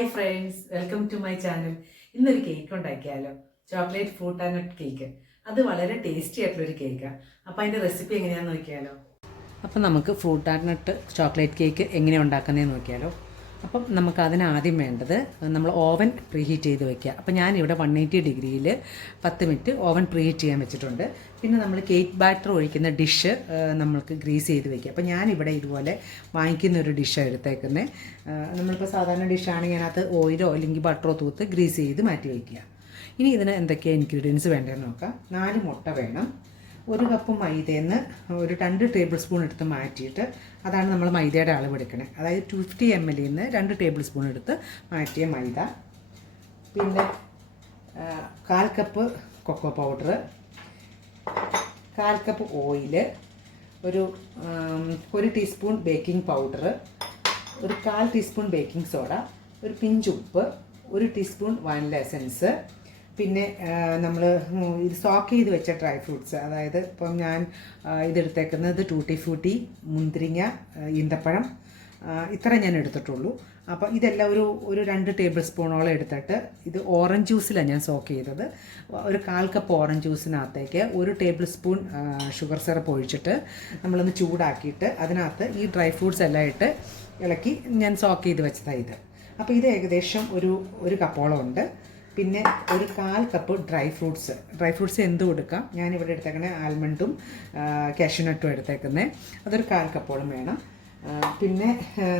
Hi friends, welcome to my channel. ഇന്നൊരു cake ഉണ്ടാക്കിയാലോ? Chocolate fruit and nut cake. അത് വളരെ ടേസ്റ്റി ആയിട്ടുള്ളൊരു കേക്കാണ്. അപ്പോൾ അതിൻ്റെ റെസിപ്പി എങ്ങനെയാണെന്ന് നോക്കിയാലോ? അപ്പം നമുക്ക് fruit and nut chocolate cake എങ്ങനെയാണ് ഉണ്ടാക്കുന്നതെന്ന് നോക്കിയാലോ? അപ്പം നമുക്ക് അതിനാദ്യം വേണ്ടത് നമ്മൾ ഓവൻ പ്രീഹീറ്റ് ചെയ്ത് വെക്കുക. അപ്പോൾ ഞാനിവിടെ 180 ഡിഗ്രിയിൽ 10 മിനിറ്റ് ഓവൻ പ്രീഹീറ്റ് ചെയ്യാൻ വെച്ചിട്ടുണ്ട്. പിന്നെ നമ്മൾ കേക്ക് ബാറ്റർ ഒഴിക്കുന്ന ഡിഷ് നമ്മൾക്ക് ഗ്രീസ് ചെയ്ത് വെക്കുക. അപ്പോൾ ഞാനിവിടെ ഇതുപോലെ വാങ്ങിക്കുന്ന ഒരു ഡിഷാണ് എടുത്തേക്കുന്നത്. നമ്മളിപ്പോൾ സാധാരണ ഡിഷാണെങ്കിൽ അതിനകത്ത് ഓയിലോ അല്ലെങ്കിൽ ബട്ടറോ തൂത്ത് ഗ്രീസ് ചെയ്ത് മാറ്റി വയ്ക്കുക. ഇനി ഇതിന് എന്തൊക്കെയാണ് ഇൻഗ്രീഡിയൻസ് വേണ്ടതെന്ന് നോക്കാം. 4 മുട്ട വേണം. 1 കപ്പ് മൈദയിൽ നിന്ന് ഒരു 2 ടേബിൾ സ്പൂൺ എടുത്ത് മാറ്റിയിട്ട്, അതാണ് നമ്മൾ മൈദയുടെ അളവെടുക്കണേ. അതായത് 250 ml നിന്ന് 2 ടേബിൾ സ്പൂൺ എടുത്ത് മാറ്റിയ മൈദ. പിന്നെ 1/4 cup cocoa powder, 1/4 cup oil, ഒരു ടീസ്പൂൺ ബേക്കിംഗ് പൗഡർ, ഒരു 1/4 ടീസ്പൂൺ ബേക്കിംഗ് സോഡ, ഒരു പിഞ്ച് ഉപ്പ്, 1 ടീസ്പൂൺ വാനില എസൻസ്. പിന്നെ നമ്മൾ ഇത് സോക്ക് ചെയ്ത് വെച്ച ഡ്രൈ ഫ്രൂട്ട്സ്, അതായത് ഇപ്പം ഞാൻ ഇതെടുത്തേക്കുന്നത് ടൂട്ടി ഫ്രൂട്ടി, മുന്തിരിങ്ങ, ഈന്തപ്പഴം, ഇത്ര ഞാൻ എടുത്തിട്ടുള്ളൂ. അപ്പോൾ ഇതെല്ലാം ഒരു 2 ടേബിൾ സ്പൂണോളം എടുത്തിട്ട്, ഇത് ഓറഞ്ച് ജ്യൂസിലാണ് ഞാൻ സോക്ക് ചെയ്തത്. ഒരു 1/4 കപ്പ് ഓറഞ്ച് ജ്യൂസിനകത്തേക്ക് 1 ടേബിൾ സ്പൂൺ ഷുഗർ സിറപ്പ് ഒഴിച്ചിട്ട് നമ്മളൊന്ന് ചൂടാക്കിയിട്ട് അതിനകത്ത് ഈ ഡ്രൈ ഫ്രൂട്ട്സ് എല്ലാം ഇട്ട് ഇളക്കി ഞാൻ സോക്ക് ചെയ്ത് വെച്ചതാണ് ഇത്. അപ്പോൾ ഇത് ഏകദേശം ഒരു കപ്പോളം ഉണ്ട്. പിന്നെ ഒരു 1/4 കപ്പ് ഡ്രൈ ഫ്രൂട്ട്സ് എന്തും എടുക്കാം. ഞാനിവിടെ എടുത്തേക്കുന്നത് ആൽമണ്ടും കാഷ്യൂനട്ടും എടുത്തേക്കുന്നത്. അതൊരു 1/4 കപ്പോളം വേണം. പിന്നെ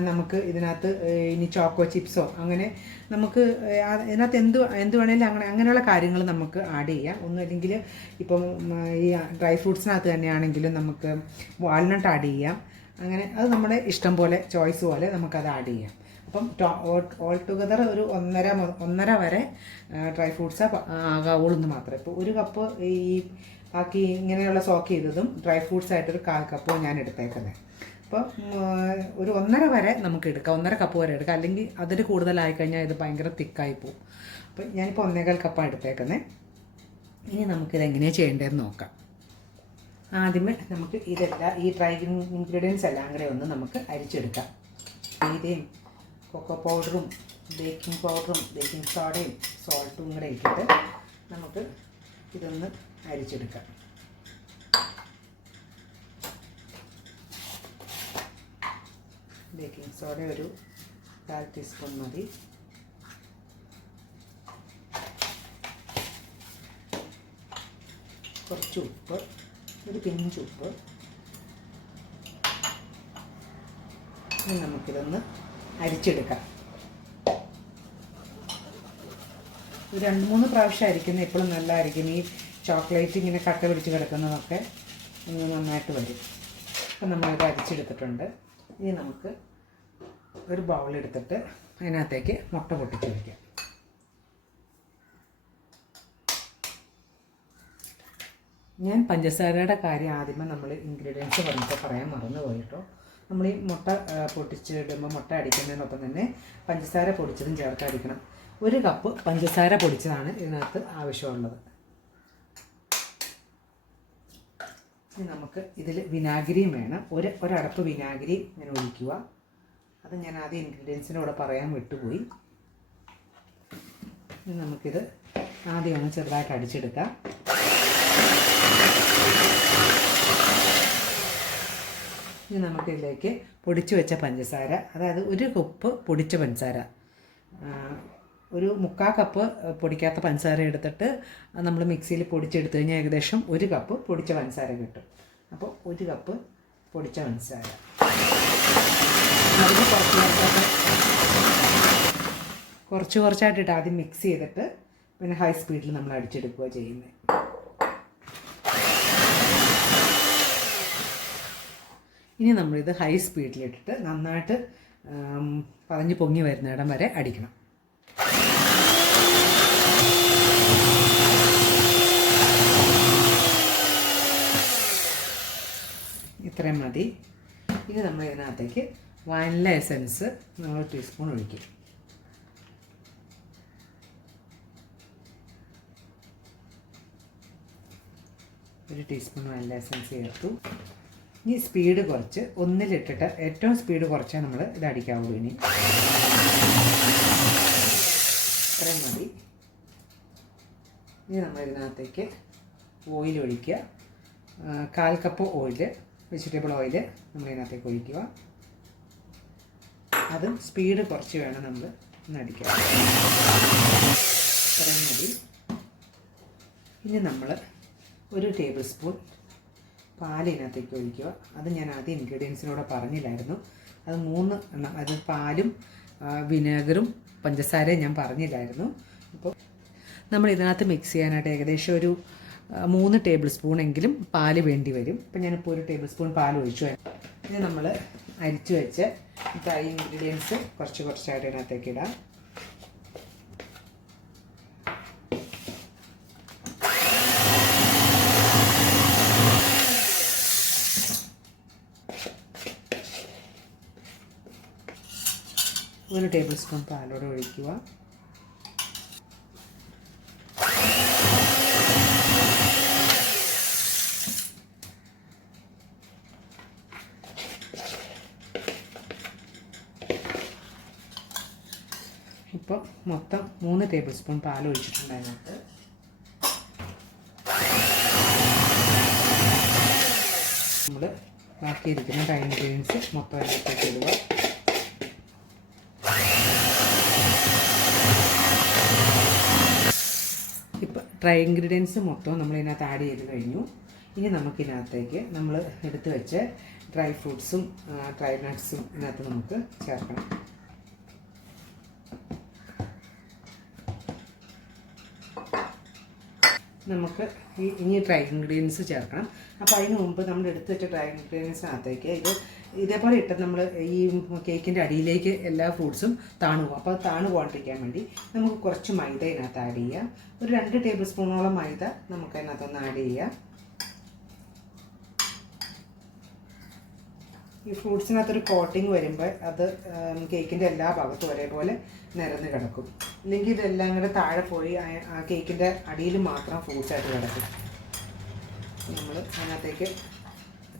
നമുക്ക് ഇതിനകത്ത് ഇനി ചോക്കോ ചിപ്സോ അങ്ങനെ നമുക്ക് ഇതിനകത്ത് എന്ത് വേണേലും അങ്ങനെയുള്ള കാര്യങ്ങൾ നമുക്ക് ആഡ് ചെയ്യാം. ഒന്നുമില്ലെങ്കിൽ ഇപ്പം ഈ ഡ്രൈ ഫ്രൂട്ട്സിനകത്ത് തന്നെയാണെങ്കിലും നമുക്ക് വാൾനട്ട് ആഡ് ചെയ്യാം. അങ്ങനെ അത് നമ്മുടെ ഇഷ്ടം പോലെ, ചോയ്സ് പോലെ നമുക്കത് ആഡ് ചെയ്യാം. അപ്പം ഓൾ ടുഗദർ ഒരു 1.5 വരെ ഡ്രൈ ഫ്രൂട്ട്സ് ആകാവുള്ളൂ എന്ന് മാത്രമേ. ഇപ്പോൾ 1 കപ്പ് ഈ ബാക്കി ഇങ്ങനെയുള്ള സോക്ക് ചെയ്തതും ഡ്രൈ ഫ്രൂട്ട്സ് ആയിട്ടൊരു 1/4 കപ്പോ ഞാൻ എടുത്തേക്കുന്നത്. അപ്പോൾ ഒരു 1.5 വരെ നമുക്ക് എടുക്കാം, 1.5 കപ്പ് വരെ എടുക്കാം. അല്ലെങ്കിൽ അതിൽ കൂടുതലായി കഴിഞ്ഞാൽ ഇത് ഭയങ്കര തിക്കായി പോകും. അപ്പോൾ ഞാനിപ്പോൾ 1.25 കപ്പാണ് എടുത്തേക്കുന്നത്. ഇനി നമുക്കിത് എങ്ങനെയാണ് ചെയ്യേണ്ടതെന്ന് നോക്കാം. ആദ്യമേ നമുക്ക് ഇതെല്ലാം, ഈ ഡ്രൈ ഇൻഗ്രീഡിയൻസ് എല്ലാം കൂടെ ഒന്ന് നമുക്ക് അരിച്ചെടുക്കാം. മൈദയും കൊക്കോ പൗഡറും ബേക്കിംഗ് പൗഡറും ബേക്കിംഗ് സോഡയും സോൾട്ടും കൂടെ ഇട്ടിട്ട് നമുക്ക് ഇതൊന്ന് അരിച്ചെടുക്കാം. ബേക്കിംഗ് സോഡ ഒരു 1/4 ടീസ്പൂൺ മതി. കുറച്ച് ഉപ്പ്, ഒരു പിഞ്ച് ഉപ്പ്. ഇനി നമുക്കിതൊന്ന് അരിച്ചെടുക്കാം. ഒരു 2-3 പ്രാവശ്യം അരിക്കുന്നത് എപ്പോഴും നല്ലതായിരിക്കും. ഈ ചോക്ലേറ്റ് ഇങ്ങനെ കട്ട പിടിച്ച് കിടക്കുന്നതൊക്കെ നന്നായിട്ട് വരും. അപ്പം നമ്മളിത് അരിച്ചെടുത്തിട്ടുണ്ട്. ഇനി നമുക്ക് ഒരു ബൗളെടുത്തിട്ട് അതിനകത്തേക്ക് മുട്ട പൊട്ടിച്ച് വയ്ക്കാം. ഞാൻ പഞ്ചസാരയുടെ കാര്യം ആദ്യമേ നമ്മൾ ഇൻഗ്രീഡിയൻസ് പറഞ്ഞപ്പോൾ പറയാൻ മറന്നു പോയിട്ടോ. നമ്മൾ ഈ മുട്ട പൊട്ടിച്ചിടുമ്പോൾ മുട്ട അടിക്കുന്നതിനൊപ്പം തന്നെ പഞ്ചസാര പൊടിച്ചതും ചേർത്ത് അടിക്കണം. 1 കപ്പ് പഞ്ചസാര പൊടിച്ചതാണ് ഇതിനകത്ത് ആവശ്യമുള്ളത്. ഇനി നമുക്ക് ഇതിൽ വിനാഗിരിയും വേണം. ഒരടപ്പ് വിനാഗിരി ഇങ്ങനെ ഒഴിക്കുക. അത് ഞാൻ ആദ്യം ഇൻഗ്രീഡിയൻസിൻ്റെ കൂടെ പറയാൻ വിട്ടുപോയി. ഇനി നമുക്കിത് ആദ്യം ഒന്ന് ചെറുതായിട്ട് അടിച്ചെടുക്കാം. ഇനി നമുക്കിതിലേക്ക് പൊടിച്ചു വെച്ച പഞ്ചസാര, അതായത് 1 കപ്പ് പൊടിച്ച പഞ്ചസാര, ഒരു 1/4 കപ്പ് പൊടിക്കാത്ത പഞ്ചസാര എടുത്തിട്ട് നമ്മൾ മിക്സിയിൽ പൊടിച്ചെടുത്തു കഴിഞ്ഞാൽ ഏകദേശം 1 കപ്പ് പൊടിച്ച പഞ്ചസാര കിട്ടും. അപ്പോൾ 1 കപ്പ് പൊടിച്ച പഞ്ചസാര അതിന് കുറച്ചായിട്ടിട്ട് ആദ്യം മിക്സ് ചെയ്തിട്ട് പിന്നെ ഹൈ സ്പീഡിൽ നമ്മൾ അടിച്ചെടുക്കുക ചെയ്യുന്നത്. ഇനി നമ്മളിത് ഹൈ സ്പീഡിലിട്ടിട്ട് നന്നായിട്ട് പതഞ്ഞ് പൊങ്ങി വരുന്നിടം വരെ അടിക്കണം. ഇത്രയും മതി. ഇനി നമ്മൾ ഇതിനകത്തേക്ക് വാനില എസൻസ് 1 ടീസ്പൂൺ ഒഴിക്കും. ഒരു ടീസ്പൂൺ വാനില എസൻസ് ചേർത്തു. ഇനി സ്പീഡ് കുറച്ച് ഒന്നിലിട്ടിട്ട് ഏറ്റവും സ്പീഡ് കുറച്ചേ നമ്മൾ ഇത് അടിക്കാവുള്ളൂ. ഇനി ഇത്രയും മതി. ഇനി നമ്മൾ ഇതിനകത്തേക്ക് ഓയിൽ ഒഴിക്കുക. 1/4 കപ്പ് ഓയിൽ, വെജിറ്റബിൾ ഓയിൽ നമ്മൾ ഇതിനകത്തേക്ക് ഒഴിക്കുക. അതും സ്പീഡ് കുറച്ച് വേണം നമ്മൾ നടിക്കാൻ. ഇത്രയും മതി. ഇനി നമ്മൾ 1 ടേബിൾ സ്പൂൺ പാൽ ഇതിനകത്തേക്ക് ഒഴിക്കുക. അത് ഞാൻ ആദ്യം ഇൻഗ്രീഡിയൻസിനോട് പറഞ്ഞില്ലായിരുന്നു. അത് 3 എണ്ണം, അത് പാലും വിനെഗറും പഞ്ചസാരയും ഞാൻ പറഞ്ഞില്ലായിരുന്നു. അപ്പോൾ നമ്മൾ ഇതിനകത്ത് മിക്സ് ചെയ്യാനായിട്ട് ഏകദേശം ഒരു 3 ടേബിൾ സ്പൂണെങ്കിലും പാല് വേണ്ടി വരും. ഇപ്പം ഞാനിപ്പോൾ 1 ടേബിൾ സ്പൂൺ പാൽ ഒഴിച്ചു. ഇനി നമ്മൾ അരിച്ചു വെച്ച് ഡ്രൈ ഇൻഗ്രീഡിയൻസ് കുറച്ച് കുറച്ചായിട്ട് ഇതിനകത്തേക്ക് ഇടാം. ഒരു ടേബിൾ സ്പൂൺ പാലോടെ ഒഴിക്കുക. ഇപ്പോൾ മൊത്തം 3 ടേബിൾ സ്പൂൺ പാൽ ഒഴിച്ചിട്ടുണ്ട് അതിനകത്ത്. നമ്മൾ ബാക്കിയിരിക്കുന്ന ഡ്രൈ ഇൻഗ്രീഡിയൻസ് മൊത്തം അതിനകത്തേക്ക് ഇടുക. ഇപ്പോൾ ഡ്രൈ ഇൻഗ്രീഡിയൻസ് മൊത്തം നമ്മൾ ഇതിനകത്ത് ആഡ് ചെയ്ത് കഴിഞ്ഞു. ഇനി നമുക്കിതിനകത്തേക്ക് നമ്മൾ എടുത്ത് വെച്ച ഡ്രൈ ഫ്രൂട്ട്സും ഡ്രൈ നട്ട്സും ഇതിനകത്ത് നമുക്ക് ചേർക്കണം. നമുക്ക് ഇനി ഡ്രൈ ഇൻഗ്രീഡിയൻസ് ചേർക്കണം. അപ്പോൾ അതിന് മുമ്പ് നമ്മൾ എടുത്ത് വെച്ച ഡ്രൈ ഇൻഗ്രീഡിയൻസിനകത്തേക്ക് ഇതേപോലെ ഇട്ട് നമ്മൾ ഈ കേക്കിൻ്റെ അടിയിലേക്ക് എല്ലാ ഫ്രൂട്ട്സും താണു പോകും. അപ്പോൾ താണു പോകാണ്ടിരിക്കാൻ വേണ്ടി നമുക്ക് കുറച്ച് മൈദ ഇതിനകത്ത് ആഡ് ചെയ്യാം. ഒരു 2 ടേബിൾ സ്പൂണോളം മൈദ നമുക്ക് അതിനകത്തൊന്ന് ആഡ് ചെയ്യാം. ഈ ഫ്രൂട്ട്സിനകത്തൊരു കോട്ടിങ് വരുമ്പോൾ അത് കേക്കിൻ്റെ എല്ലാ ഭാഗത്തും ഒരേപോലെ നിരന്ന് കിടക്കും. ഇല്ലെങ്കിൽ ഇതെല്ലാം കൂടെ താഴെ പോയി ആ കേക്കിൻ്റെ അടിയിൽ മാത്രം ഫ്രൂട്ട്സായിട്ട് കിടക്കും. നമ്മൾ അതിനകത്തേക്ക്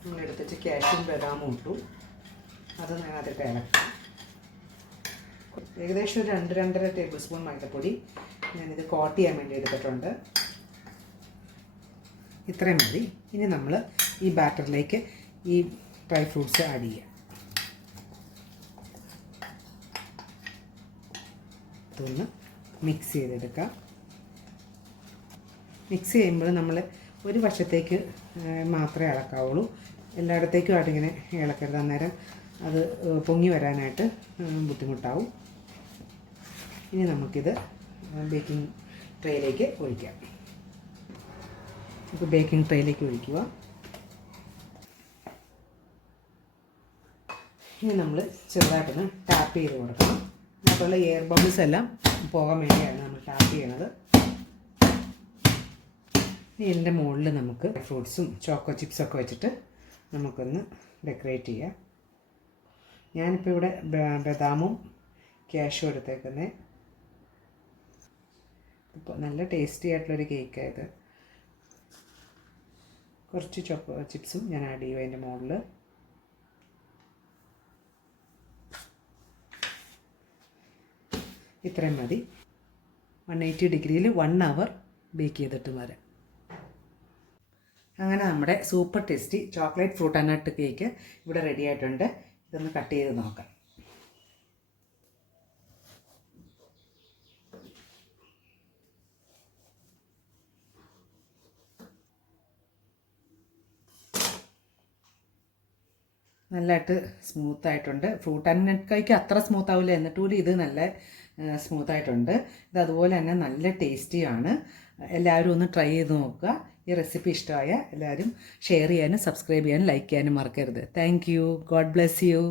നമ്മൾ എടുത്തിട്ട് കാഷ്യും ബദാമും ഇട്ടു. അത് അതിനകത്തിട്ട് ഇളക്കാം. ഏകദേശം ഒരു 2-2.5 ടേബിൾ സ്പൂൺ മൈദപ്പൊടി ഞാനിത് കോട്ട് ചെയ്യാൻ വേണ്ടി എടുത്തിട്ടുണ്ട്. ഇത്രയും മതി. ഇനി നമ്മൾ ഈ ബാറ്ററിലേക്ക് ഈ ഡ്രൈ ഫ്രൂട്ട്സ് ആഡ് ചെയ്യാം. ഇതൊന്ന് മിക്സ് ചെയ്തെടുക്കാം. മിക്സ് ചെയ്യുമ്പോൾ നമ്മൾ ഒരു വശത്തേക്ക് മാത്രമേ ഇളക്കാവുള്ളൂ. എല്ലായിടത്തേക്കും ആയിട്ടിങ്ങനെ ഇളക്കരുത്. അന്നേരം അത് പൊങ്ങി വരാനായിട്ട് ബുദ്ധിമുട്ടാവും. ഇനി നമുക്കിത് ബേക്കിംഗ് ട്രേയിലേക്ക് ഒഴിക്കാം. ഇപ്പോൾ ബേക്കിംഗ് ട്രേയിലേക്ക് ഒഴിക്കുക. ഇനി നമ്മൾ ചെറുതായിട്ടൊന്ന് ടാപ്പ് ചെയ്ത് കൊടുക്കണം. അതിനകത്തുള്ള എയർ ബബിൾസ് എല്ലാം പോകാൻ വേണ്ടിയാണ് നമ്മൾ ടാപ്പ് ചെയ്യണത്. ഇനി ഇതിൻ്റെ മുകളിൽ നമുക്ക് ഫ്രൂട്ട്സും ചോക്കോ ചിപ്സൊക്കെ വെച്ചിട്ട് നമുക്കൊന്ന് ഡെക്കറേറ്റ് ചെയ്യാം. ഞാനിപ്പോൾ ഇവിടെ ബദാമും കാഷ്യും എടുത്തേക്കുന്നത്. ഇപ്പോൾ നല്ല ടേസ്റ്റി ആയിട്ടുള്ളൊരു കേക്കായത്. കുറച്ച് ചോക്കോ ചിപ്സും ഞാൻ ആഡ് ചെയ്യുക അതിൻ്റെ മുകളിൽ. ഇത്രയും മതി. 180 ഡിഗ്രിയിൽ 1 അവർ ബേക്ക് ചെയ്തിട്ട് വരാം. അങ്ങനെ നമ്മുടെ super tasty chocolate fruit and nut cake ഇവിടെ റെഡി ആയിട്ടുണ്ട്. ഇതൊന്ന് കട്ട് ചെയ്ത് നോക്കാം. നല്ലതായിട്ട് സ്മൂത്തായിട്ടുണ്ട്. ഫ്രൂട്ട് ആൻഡ് നട്ട് കേക്ക് അത്ര സ്മൂത്ത് ആവില്ല, എന്നിട്ടുകൂടി ഇത് നല്ല സ്മൂത്തായിട്ടുണ്ട്. ഇത് അതുപോലെ തന്നെ നല്ല ടേസ്റ്റിയാണ്. എല്ലാവരും ഒന്ന് ട്രൈ ചെയ്ത് നോക്കുക. ഈ റെസിപ്പി ഇഷ്ടമായ എല്ലാവരും ഷെയർ ചെയ്യാനും സബ്സ്ക്രൈബ് ചെയ്യാനും ലൈക്ക് ചെയ്യാനും മറക്കരുത്. Thank you. God bless you.